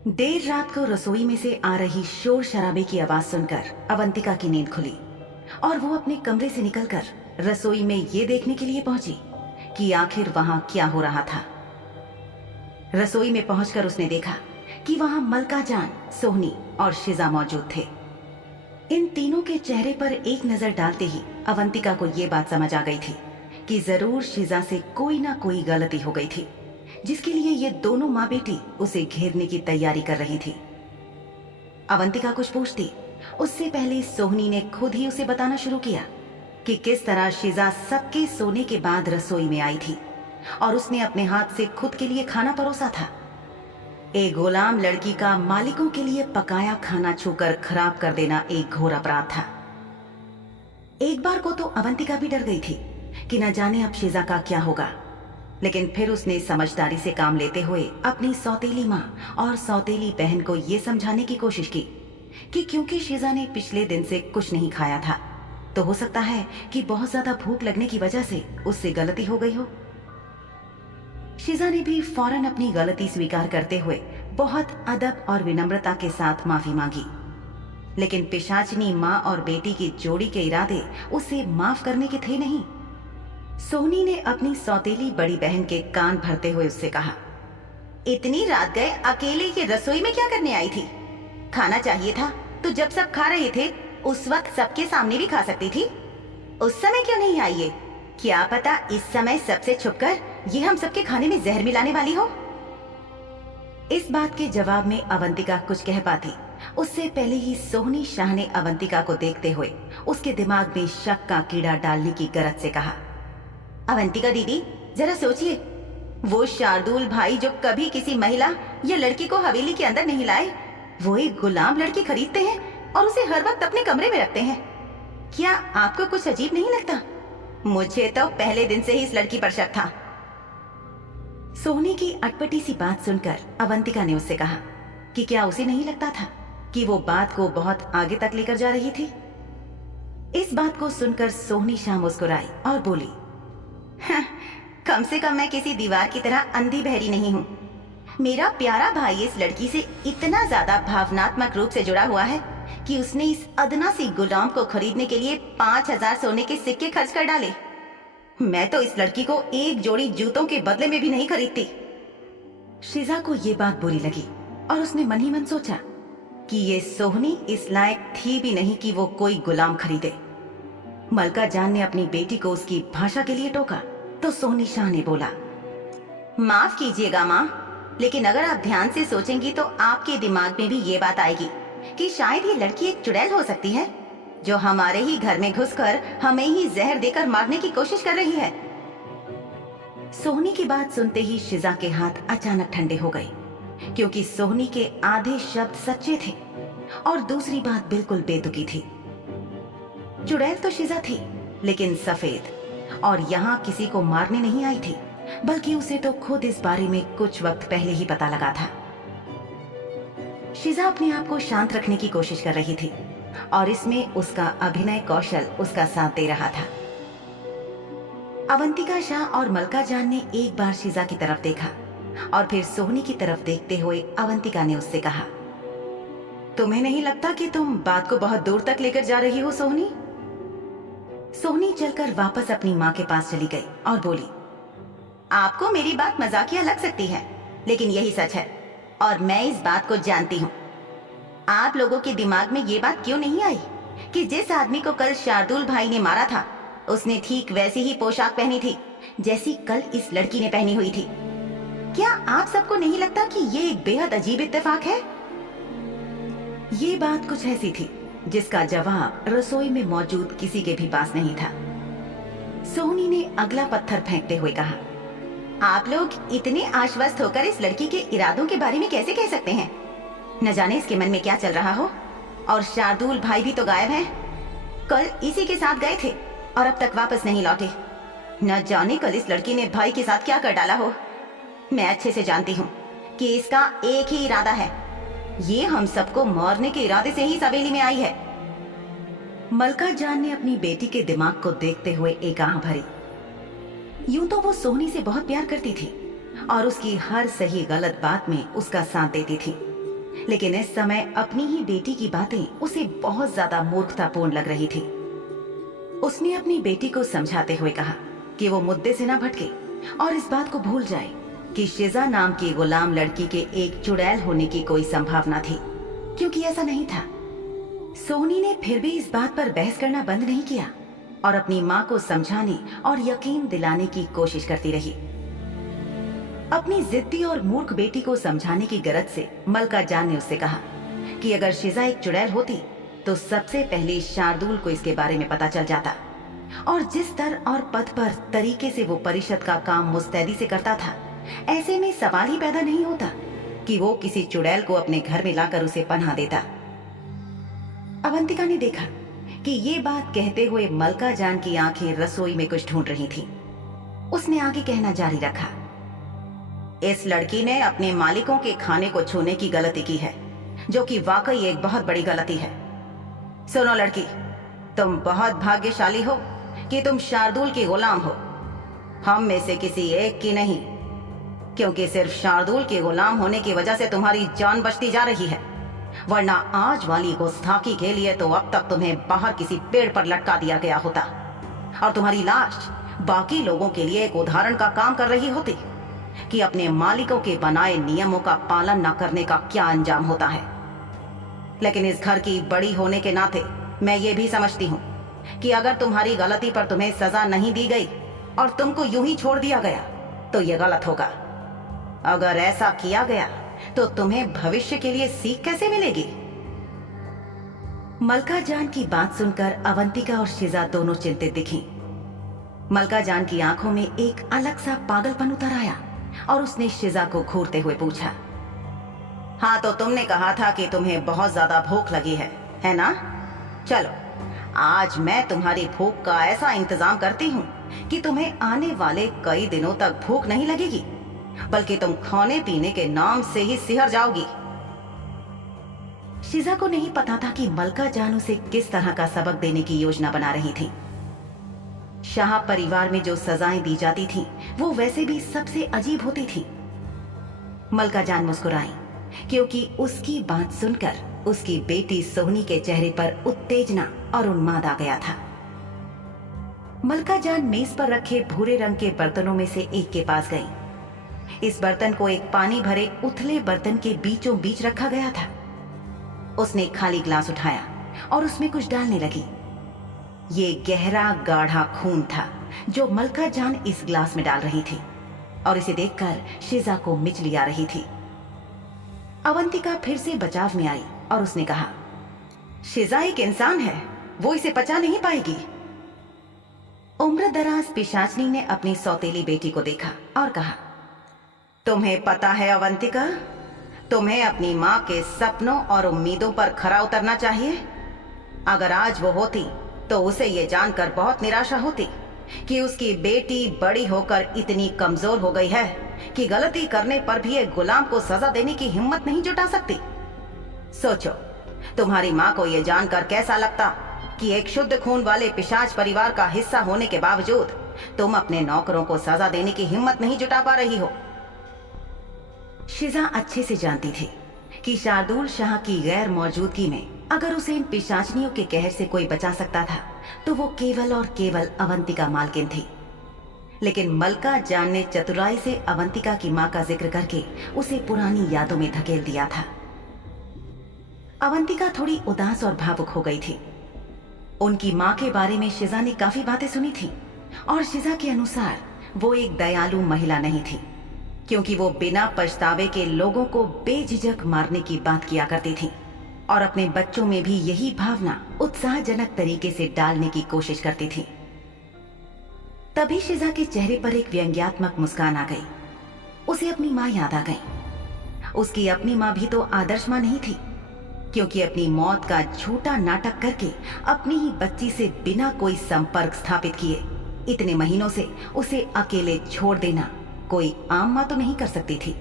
देर रात को रसोई में से आ रही शोर शराबे की आवाज सुनकर अवंतिका की नींद खुली और वो अपने कमरे से निकलकर रसोई में ये देखने के लिए पहुंची कि आखिर वहां क्या हो रहा था। रसोई में पहुंचकर उसने देखा कि वहां मलका जान, सोहनी और शिजा मौजूद थे। इन तीनों के चेहरे पर एक नजर डालते ही अवंतिका को ये बात समझ आ गई थी कि जरूर शिजा से कोई ना कोई गलती हो गई थी, जिसके लिए ये दोनों माँ बेटी उसे घेरने की तैयारी कर रही थी। अवंतिका कुछ पूछती उससे पहले सोहनी ने खुद ही उसे बताना शुरू किया कि किस तरह शिजा सबके सोने के बाद रसोई में आई थी और उसने अपने हाथ से खुद के लिए खाना परोसा था। एक गुलाम लड़की का मालिकों के लिए पकाया खाना छूकर खराब कर देना एक घोर अपराध था। एक बार को तो अवंतिका भी डर गई थी कि न जाने अब शिजा का क्या होगा, लेकिन फिर उसने समझदारी से काम लेते हुए अपनी सौतेली माँ और सौतेली बहन को यह समझाने की कोशिश की कि क्योंकि शिजा ने पिछले दिन से कुछ नहीं खाया था, तो हो सकता है कि बहुत ज्यादा भूख लगने की वजह से उससे गलती हो गई हो। शिजा ने भी फौरन अपनी गलती स्वीकार करते हुए बहुत अदब और विनम्रता के साथ माफी मांगी, लेकिन पिशाचिनी माँ और बेटी की जोड़ी के इरादे उसे माफ करने के थे नहीं। सोहनी ने अपनी सौतेली बड़ी बहन के कान भरते हुए उससे कहा, इतनी रात गए अकेले ये रसोई में क्या करने आई थी? खाना चाहिए था तो जब सब खा रहे थे उस वक्त सबके सामने भी खा सकती थी। उस समय क्यों नहीं आई ये? क्या पता इस समय सबसे छुपकर ये हम सबके खाने में जहर मिलाने वाली हो। इस बात के जवाब में अवंतिका कुछ कह पाती उससे पहले ही सोहनी शाह ने अवंतिका को देखते हुए उसके दिमाग में शक का कीड़ा डालने की गरज से कहा, अवंतिका दीदी जरा सोचिए, वो शार्दुल भाई जो कभी किसी महिला या लड़की को हवेली के अंदर नहीं लाए, वो एक गुलाम लड़की खरीदते हैं और उसे हर वक्त अपने कमरे में रखते हैं। क्या आपको कुछ अजीब नहीं लगता? मुझे तो पहले दिन से ही इस लड़की पर शक था। सोहनी की अटपटी सी बात सुनकर अवंतिका ने उससे कहा कि क्या उसे नहीं लगता था कि वो बात को बहुत आगे तक लेकर जा रही थी। इस बात को सुनकर सोहनी शाह मुस्कुराई और बोली, कम से कम मैं किसी दीवार की तरह अंधी बहरी नहीं हूँ। मेरा प्यारा भाई इस लड़की से इतना ज्यादा भावनात्मक रूप से जुड़ा हुआ है कि उसने इस अदना सी गुलाम को खरीदने के लिए 5000 सोने के सिक्के खर्च कर डाले। मैं तो इस लड़की को एक जोड़ी जूतों के बदले में भी नहीं खरीदती। शिजा को ये बात बुरी लगी और उसने मन ही मन सोचा कि ये सोहनी इस लायक थी भी नहीं कि वो कोई गुलाम खरीदे। मलका जान ने अपनी बेटी को उसकी भाषा के लिए टोका तो सोहनी शाह ने बोला, माफ कीजिएगा माँ, लेकिन अगर आप ध्यान से सोचेंगी तो आपके दिमाग में भी ये बात आएगी कि शायद ये लड़की एक चुड़ैल हो सकती है जो हमारे ही घर में घुसकर हमें ही जहर देकर मारने की कोशिश कर रही है। सोहनी की बात सुनते ही शिजा के हाथ अचानक ठंडे हो गए, क्योंकि सोहनी के आधे शब्द सच्चे थे और दूसरी बात बिल्कुल बेतुकी थी। चुड़ैल तो शिजा थी, लेकिन सफेद, और यहाँ किसी को मारने नहीं आई थी, बल्कि उसे तो खुद इस बारे में कुछ वक्त पहले ही पता लगा था। शिजा अपने आप को शांत रखने की कोशिश कर रही थी और इसमें उसका अभिनय कौशल उसका साथ दे रहा था। अवंतिका शाह और मलका जान ने एक बार शिजा की तरफ देखा और फिर सोहनी की तरफ देखते हुए अवंतिका ने उससे कहा, तुम्हें नहीं लगता कि तुम बात को बहुत दूर तक लेकर जा रही हो सोहनी? सोहनी चलकर वापस अपनी माँ के पास चली गई और बोली, आपको मेरी बात मजाकिया लग सकती है, लेकिन यही सच है और मैं इस बात को जानती हूँ। आप लोगों के दिमाग में ये बात क्यों नहीं आई कि जिस आदमी को कल शार्दुल भाई ने मारा था उसने ठीक वैसी ही पोशाक पहनी थी जैसी कल इस लड़की ने पहनी हुई थी? क्या आप सबको नहीं लगता कि ये एक बेहद अजीब इत्तेफाक है? ये बात कुछ ऐसी थी जिसका जवाब रसोई में मौजूद किसी के भी पास नहीं था। सोहनी ने अगला पत्थर फेंकते हुए कहा, आप लोग इतने आश्वस्त होकर इस लड़की के इरादों के बारे में कैसे कह सकते हैं? न जाने इसके मन में क्या चल रहा हो। और शार्दुल भाई भी तो गायब हैं। कल इसी के साथ गए थे और अब तक वापस नहीं लौटे। न जाने कल इस लड़की ने भाई के साथ क्या कर डाला हो। मैं अच्छे से जानती हूँ कि इसका एक ही इरादा है, ये हम सबको मारने के इरादे से ही इस हवेली में आई है। मलका जान ने अपनी बेटी के दिमाग को देखते हुए एक आह भरी। यूं तो वो सोहनी से बहुत प्यार करती थी और उसकी हर सही गलत बात में उसका साथ देती थी, लेकिन इस समय अपनी ही बेटी की बातें उसे बहुत ज्यादा मूर्खतापूर्ण लग रही थी। उसने अपनी बेटी को समझाते हुए कहा कि वो मुद्दे से ना भटके और इस बात को भूल जाए कि शिजा नाम की गुलाम लड़की के एक चुड़ैल होने की कोई संभावना थी, क्योंकि ऐसा नहीं था। सोनी ने फिर भी इस बात पर बहस करना बंद नहीं किया और अपनी माँ को समझाने और यकीन दिलाने की कोशिश करती रही। अपनी जिद्दी और मूर्ख बेटी को समझाने की गरज से मलका जान ने उससे कहा कि अगर शिजा एक चुड़ैल होती तो सबसे पहले शार्दुल को इसके बारे में पता चल जाता, और जिस दर और पद पर तरीके से वो परिषद का काम मुस्तैदी से करता था, ऐसे में सवाल ही पैदा नहीं होता कि वो किसी चुड़ैल को अपने घर में लाकर उसे पनाह देता। अवंतिका ने देखा कि ये बात कहते हुए मलका जान की आंखें रसोई में कुछ ढूंढ रही थीं। उसने आगे कहना जारी रखा, इस लड़की ने अपने मालिकों के खाने को छूने की गलती की है, जो कि वाकई एक बहुत बड़ी गलती है। सुनो लड़की, तुम बहुत भाग्यशाली हो कि तुम शार्दुल की गुलाम हो, हम में से किसी एक की नहीं, क्योंकि सिर्फ शार्दुल के गुलाम होने की वजह से तुम्हारी जान बचती जा रही है, वरना आज वाली गुस्ताखी के लिए तो अब तक तुम्हें बाहर किसी पेड़ पर लटका दिया गया होता और तुम्हारी लाश बाकी लोगों के लिए एक उदाहरण का काम कर रही होती कि अपने मालिकों के बनाए नियमों का पालन न करने का क्या अंजाम होता है। लेकिन इस घर की बड़ी होने के नाते मैं ये भी समझती हूँ कि अगर तुम्हारी गलती पर तुम्हें सजा नहीं दी गई और तुमको यूं ही छोड़ दिया गया तो ये गलत होगा। अगर ऐसा किया गया तो तुम्हें भविष्य के लिए सीख कैसे मिलेगी? मलका जान की बात सुनकर अवंतिका और शिजा दोनों चिंतित दिखीं। मलका जान की आंखों में एक अलग सा पागलपन उतर आया और उसने शिजा को घूरते हुए पूछा, हाँ तो तुमने कहा था कि तुम्हें बहुत ज्यादा भूख लगी है ना? चलो आज मैं तुम्हारी भूख का ऐसा इंतजाम करती हूँ कि तुम्हें आने वाले कई दिनों तक भूख नहीं लगेगी, बल्कि तुम खाने पीने के नाम से ही सिहर जाओगी। शिजा को नहीं पता था कि मलका जान उसे किस तरह का सबक देने की योजना बना रही थी। शाह परिवार में जो सजाएं दी जाती थीं, वो वैसे भी सबसे अजीब होती थी। मलका जान मुस्कुराई क्योंकि उसकी बात सुनकर उसकी बेटी सोहनी के चेहरे पर उत्तेजना और उन्माद आ गया था। मलका जान मेज पर रखे भूरे रंग के बर्तनों में से एक के पास गई। इस बर्तन को एक पानी भरे उथले बर्तन के बीचों बीच रखा गया था। उसने एक खाली ग्लास उठाया और उसमें कुछ डालने लगी। ये गहरा गाढ़ा खून था जो मलका जान इस ग्लास में डाल रही थी और इसे देखकर शिजा को मिचली आ रही थी। अवंतिका फिर से बचाव में आई और उसने कहा, शिजा एक इंसान है, वो इसे पचा नहीं पाएगी। उम्रदराज पिशाचनी ने अपनी सौतेली बेटी को देखा और कहा, तुम्हें पता है अवंतिका, तुम्हें अपनी माँ के सपनों और उम्मीदों पर खरा उतरना चाहिए। अगर आज वो होती तो उसे ये जानकर बहुत निराशा होती कि उसकी बेटी बड़ी होकर इतनी कमजोर हो गई है कि गलती करने पर भी एक गुलाम को सजा देने की हिम्मत नहीं जुटा सकती। सोचो, तुम्हारी माँ को यह जानकर कैसा लगता कि एक शुद्ध खून वाले पिशाच परिवार का हिस्सा होने के बावजूद तुम अपने नौकरों को सजा देने की हिम्मत नहीं जुटा पा रही हो। शिजा अच्छे से जानती थी कि शार्दुल शाह की गैर मौजूदगी में अगर उसे इन पिशाचनियों के कहर से कोई बचा सकता था तो वो केवल और केवल अवंतिका मालकिन थी। लेकिन मलका जान ने चतुराई से अवंतिका की मां का जिक्र करके उसे पुरानी यादों में धकेल दिया था। अवंतिका थोड़ी उदास और भावुक हो गई थी। उनकी मां के बारे में शिजा ने काफी बातें सुनी थी और शिजा के अनुसार वो एक दयालु महिला नहीं थी, क्योंकि वो बिना पछतावे के लोगों को बेझिझक मारने की बात किया करती थी और अपने बच्चों में भी यही भावना उत्साहजनक तरीके से डालने की कोशिश करती थी। तभी शिजा के चेहरे पर एक व्यंग्यात्मक मुस्कान आ गई। उसे अपनी मां याद आ गई। उसकी अपनी मां भी तो आदर्श मां नहीं थी, क्योंकि अपनी मौत का झूठा नाटक करके अपनी ही बच्ची से बिना कोई संपर्क स्थापित किए इतने महीनों से उसे अकेले छोड़ देना कोई आम मां तो नहीं कर सकती थी।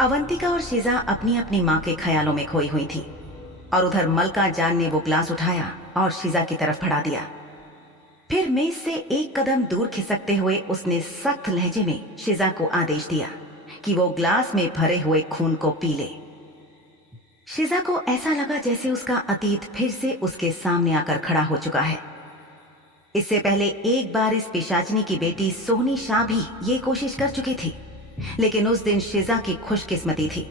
अवंतिका और शिजा अपनी अपनी मां के ख्यालों में खोई हुई थी और उधर मलका जान ने वो ग्लास उठाया और शिजा की तरफ बढ़ा दिया। फिर मेज से एक कदम दूर खिसकते हुए उसने सख्त लहजे में शिजा को आदेश दिया कि वो ग्लास में भरे हुए खून को पी ले शिजा को ऐसा लगा जैसे उसका अतीत फिर से उसके सामने आकर खड़ा हो चुका है। इससे पहले एक बार इस पिशाचनी की बेटी सोहनी शाह भी ये कोशिश कर चुकी थी, लेकिन उस दिन शिजा की खुशकिस्मती थी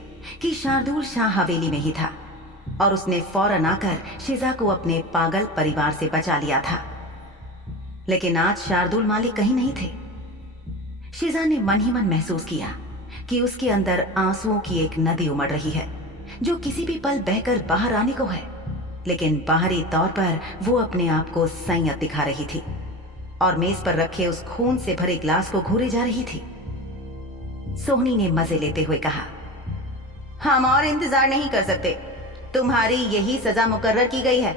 कि शार्दुल शाह हवेली में ही था और उसने फौरन आकर शिजा को अपने पागल परिवार से बचा लिया था। लेकिन आज शार्दुल मालिक कहीं नहीं थे। शिजा ने मन ही मन महसूस किया कि उसके अंदर आंसुओं की एक नदी उमड़ रही है जो किसी भी पल बहकर बाहर आने को है, लेकिन बाहरी तौर पर वो अपने आप को संयत दिखा रही थी और मेज पर रखे उस खून से भरे ग्लास को घूरे जा रही थी। सोहनी ने मजे लेते हुए कहा, हम और इंतजार नहीं कर सकते, तुम्हारी यही सजा मुकर्रर की गई है,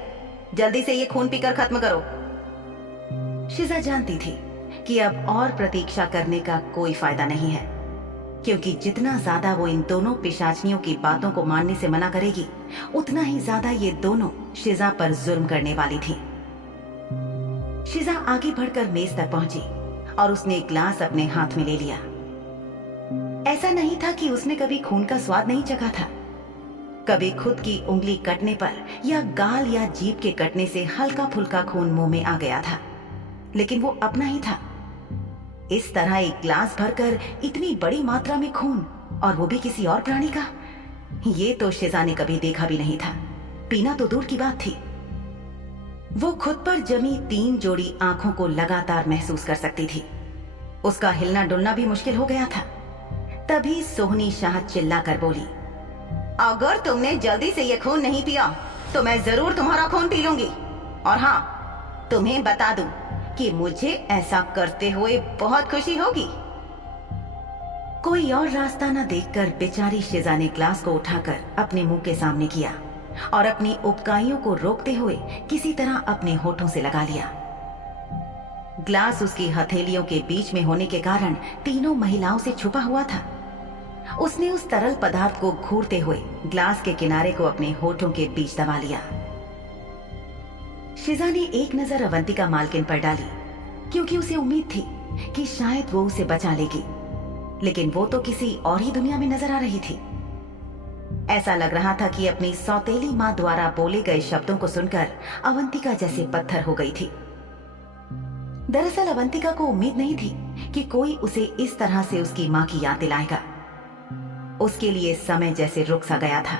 जल्दी से ये खून पीकर खत्म करो। शिजा जानती थी कि अब और प्रतीक्षा करने का कोई फायदा नहीं है, क्योंकि जितना ज्यादा वो इन दोनों पिशाचनियों की बातों को मानने से मना करेगी, उतना ही ज्यादा ये दोनों शिजा पर जुल्म करने वाली थी। शिजा आगे बढ़कर मेज तक पहुंची और उसने एक ग्लास अपने हाथ में ले लिया। ऐसा नहीं था कि उसने कभी खून का स्वाद नहीं चखा था। कभी खुद की उंगली कटने पर या गाल या जीभ के कटने से हल्का फुल्का खून मुंह में आ गया था, लेकिन वो अपना ही था। इस तरह एक ग्लास भरकर इतनी बड़ी मात्रा में खून, और वो भी किसी और प्राणी का, ये तो शिजा ने कभी देखा भी नहीं था। पीना तो दूर की बात थी। वो खुद पर जमी 3 जोड़ी आंखों को लगातार महसूस कर सकती थी। उसका हिलना डुलना भी मुश्किल हो गया था। तभी सोहनी शाह चिल्लाकर बोली, अगर तुमने जल्दी से ये खून नहीं पिया तो मैं जरूर तुम्हारा खून पी लूंगी। और हाँ, तुम्हें बता दूं कि मुझे ऐसा करते हुए बहुत खुशी होगी। कोई और रास्ता न देखकर बेचारी शिजा ने ग्लास को उठाकर अपने मुंह के सामने किया और अपनी उपकाइयों को रोकते हुए किसी तरह अपने होठों से लगा लिया। ग्लास उसकी हथेलियों के बीच में होने के कारण तीनों महिलाओं से छुपा हुआ था। उसने उस तरल पदार्थ को घूरते हुए ग्लास के किनारे को अपने होठों के बीच दबा लिया। शिजा ने एक नजर अवंतिका मालकिन पर डाली, क्योंकि उसे उम्मीद थी कि शायद वो उसे बचा लेगी, लेकिन वो तो किसी और ही दुनिया में नजर आ रही थी। ऐसा लग रहा था कि अपनी सौतेली मां द्वारा बोले गए शब्दों को सुनकर अवंतिका जैसे पत्थर हो गई थी। दरअसल अवंतिका को उम्मीद नहीं थी कि कोई उसे इस तरह से उसकी मां की याद दिलाएगा। उसके लिए समय जैसे रुक सा गया था।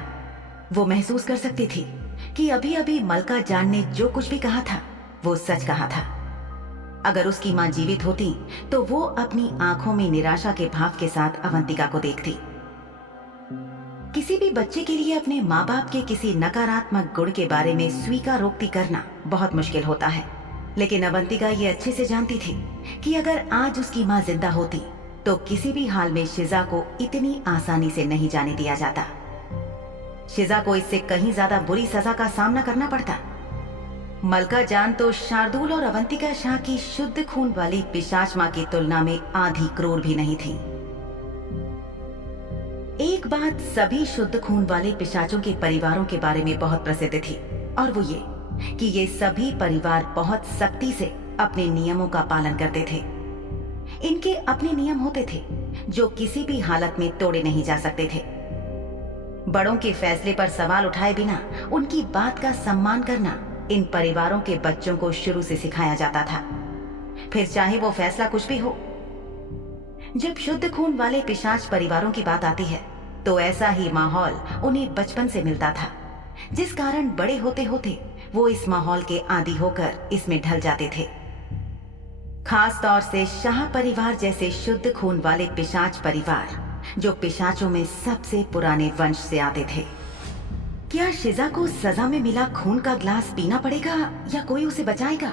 वो महसूस कर सकती थी कि अभी अभी मलका जान ने जो कुछ भी कहा था वो सच कहा था। अगर उसकी मां जीवित होती तो वो अपनी आंखों में निराशा के भाव के साथ अवंतिका को देखती। किसी भी बच्चे के लिए अपने माँ बाप के किसी नकारात्मक गुण के बारे में स्वीकारोक्ति करना बहुत मुश्किल होता है, लेकिन अवंतिका ये अच्छे से जानती थी कि अगर आज उसकी माँ जिंदा होती तो किसी भी हाल में शिजा को इतनी आसानी से नहीं जाने दिया जाता। शिजा को इससे कहीं ज्यादा बुरी सजा का सामना करना पड़ता। मलका जान तो शार्दुल और अवंतिका शाह की शुद्ध खून वाली पिशाच मां की तुलना में आधी क्रूर भी नहीं थी। एक बात सभी शुद्ध खून वाले पिशाचों के परिवारों के बारे में बहुत प्रसिद्ध थी, और वो ये कि ये सभी परिवार बहुत सख्ती से अपने नियमों का पालन करते थे। इनके अपने नियम होते थे जो किसी भी हालत में तोड़े नहीं जा सकते थे। बड़ों के फैसले पर सवाल उठाए बिना उनकी बात का सम्मान करना इन परिवारों के बच्चों को शुरू से सिखाया जाता था, फिर चाहे वो फैसला कुछ भी हो। जब शुद्ध खून वाले पिशाच परिवारों की बात आती है तो ऐसा ही माहौल उन्हें बचपन से मिलता था, जिस कारण बड़े होते होते वो इस माहौल के आदी होकर इसमें ढल जाते थे। खास तौर से शाह परिवार जैसे शुद्ध खून वाले पिशाच परिवार जो पिशाचों में सबसे पुराने वंश से आते थे। क्या शिजा को सजा में मिला खून का ग्लास पीना पड़ेगा या कोई उसे बचाएगा?